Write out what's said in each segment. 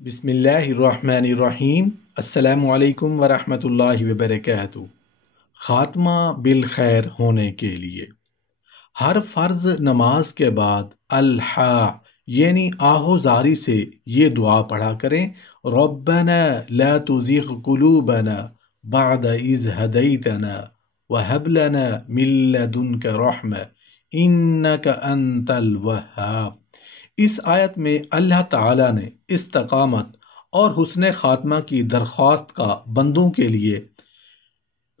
بسم اللہ الرحمن الرحیم۔ السلام علیکم ورحمۃ اللہ وبرکاتہ۔ خاتمہ بالخیر ہونے کے لیے ہر فرض نماز کے بعد الحا یعنی آہوزاری سے یہ دعا پڑھا کریں، ربنا لا تزغ قلوبنا بعد اذ ہدیتنا وہب لنا من لدنک رحمہ انک انت الوہاب۔ اس آیت میں اللہ تعالیٰ نے استقامت اور حسن خاتمہ کی درخواست کا بندوں کے لیے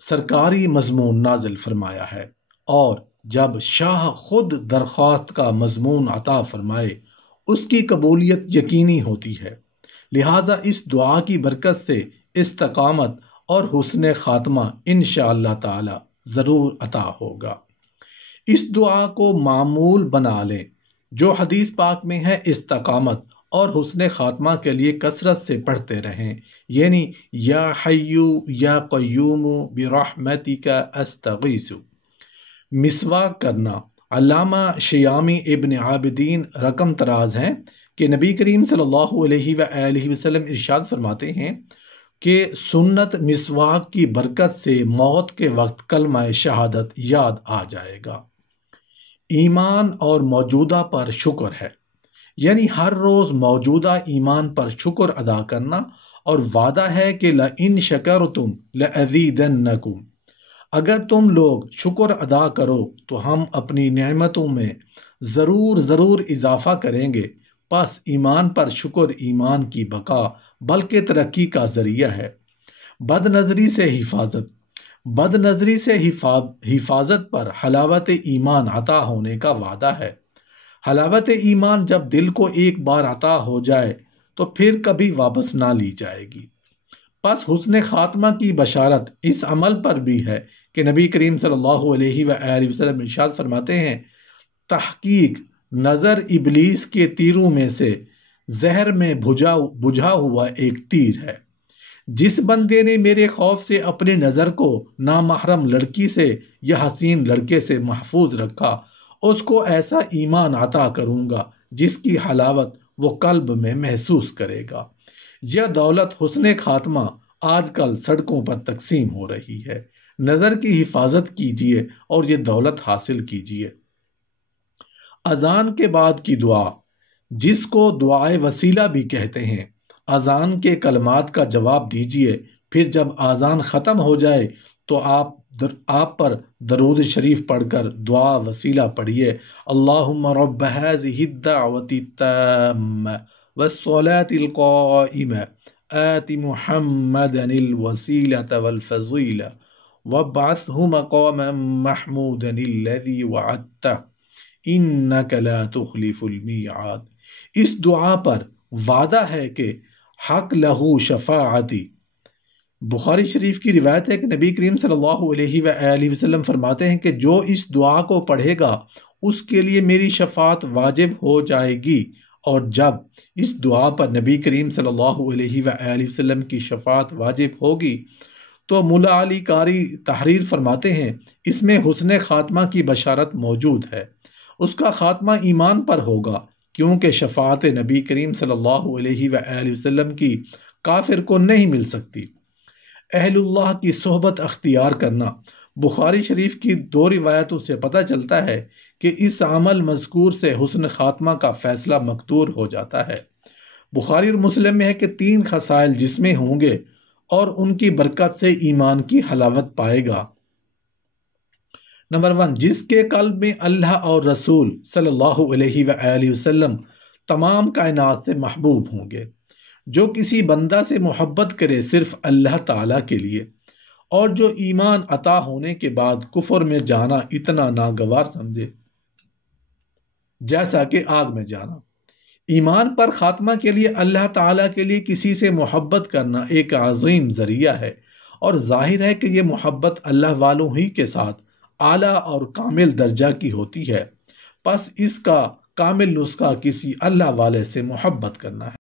سرکاری مضمون نازل فرمایا ہے، اور جب شاہ خود درخواست کا مضمون عطا فرمائے اس کی قبولیت یقینی ہوتی ہے، لہٰذا اس دعا کی برکت سے استقامت اور حسن خاتمہ انشاءاللہ تعالی ضرور عطا ہوگا۔ اس دعا کو معمول بنا لیں جو حدیث پاک میں ہے، استقامت اور حسن خاتمہ کے لیے کثرت سے پڑھتے رہیں، یعنی یا حیو یا قیوم برحمتک استغیث۔ مسواک کرنا۔ علامہ شیامی ابن عابدین رقم تراز ہیں کہ نبی کریم صلی اللہ علیہ وآلہ وسلم ارشاد فرماتے ہیں کہ سنت مسواک کی برکت سے موت کے وقت کلمہ شہادت یاد آ جائے گا۔ ایمان اور موجودہ پر شکر ہے، یعنی ہر روز موجودہ ایمان پر شکر ادا کرنا، اور وعدہ ہے کہ لَإِن شَكَرْتُمْ لَأَزِيدَنَّكُمْ، اگر تم لوگ شکر ادا کرو تو ہم اپنی نعمتوں میں ضرور اضافہ کریں گے۔ پس ایمان پر شکر ایمان کی بقا بلکہ ترقی کا ذریعہ ہے۔ بد نظری سے حفاظت پر حلاوت ایمان عطا ہونے کا وعدہ ہے۔ حلاوت ایمان جب دل کو ایک بار عطا ہو جائے تو پھر کبھی واپس نہ لی جائے گی۔ پس حسن خاتمہ کی بشارت اس عمل پر بھی ہے کہ نبی کریم صلی اللہ علیہ وآلہ وسلم ارشاد فرماتے ہیں، تحقیق نظر ابلیس کے تیروں میں سے زہر میں بجھا ہوا ایک تیر ہے۔ جس بندے نے میرے خوف سے اپنی نظر کو نامحرم لڑکی سے یا حسین لڑکے سے محفوظ رکھا، اس کو ایسا ایمان عطا کروں گا جس کی حلاوت وہ قلب میں محسوس کرے گا۔ یہ دولت حسن خاتمہ آج کل سڑکوں پر تقسیم ہو رہی ہے۔ نظر کی حفاظت کیجیے اور یہ دولت حاصل کیجیے۔ اذان کے بعد کی دعا، جس کو دعائے وسیلہ بھی کہتے ہیں، اذان کے کلمات کا جواب دیجیے، پھر جب اذان ختم ہو جائے تو آپ پر درود شریف پڑھ کر دعا وسیلہ پڑھیے، اللہم رب هذه الدعوة التامة والصلاة القائمة آت محمدا الوسيلة والفضيلة وابعثه مقاما محمودا الذي وعدته انك لا تخلف الميعاد۔ اس دعا پر وعدہ ہے کہ حق لہو شفاعتی۔ بخاری شریف کی روایت ہے کہ نبی کریم صلی اللہ علیہ وآلہ وسلم فرماتے ہیں کہ جو اس دعا کو پڑھے گا اس کے لیے میری شفاعت واجب ہو جائے گی، اور جب اس دعا پر نبی کریم صلی اللہ علیہ وآلہ وسلم کی شفاعت واجب ہوگی تو مولا علی قاری تحریر فرماتے ہیں اس میں حسن خاتمہ کی بشارت موجود ہے۔ اس کا خاتمہ ایمان پر ہوگا، کیونکہ شفاعت نبی کریم صلی اللہ علیہ وآلہ وسلم کی کافر کو نہیں مل سکتی۔ اہل اللہ کی صحبت اختیار کرنا۔ بخاری شریف کی دو روایتوں سے پتہ چلتا ہے کہ اس عمل مذکور سے حسن خاتمہ کا فیصلہ مقدور ہو جاتا ہے۔ بخاری اور مسلم میں ہے کہ 3 خصائل جس میں ہوں گے اور ان کی برکت سے ایمان کی حلاوت پائے گا۔ نمبر 1، جس کے قلب میں اللہ اور رسول صلی اللہ علیہ وآلہ وسلم تمام کائنات سے محبوب ہوں گے۔ جو کسی بندہ سے محبت کرے صرف اللہ تعالیٰ کے لیے، اور جو ایمان عطا ہونے کے بعد کفر میں جانا اتنا ناگوار سمجھے جیسا کہ آگ میں جانا۔ ایمان پر خاتمہ کے لیے اللہ تعالیٰ کے لیے کسی سے محبت کرنا ایک عظیم ذریعہ ہے، اور ظاہر ہے کہ یہ محبت اللہ والوں ہی کے ساتھ اعلیٰ اور کامل درجہ کی ہوتی ہے۔ پس اس کا کامل نسخہ کسی اللہ والے سے محبت کرنا ہے۔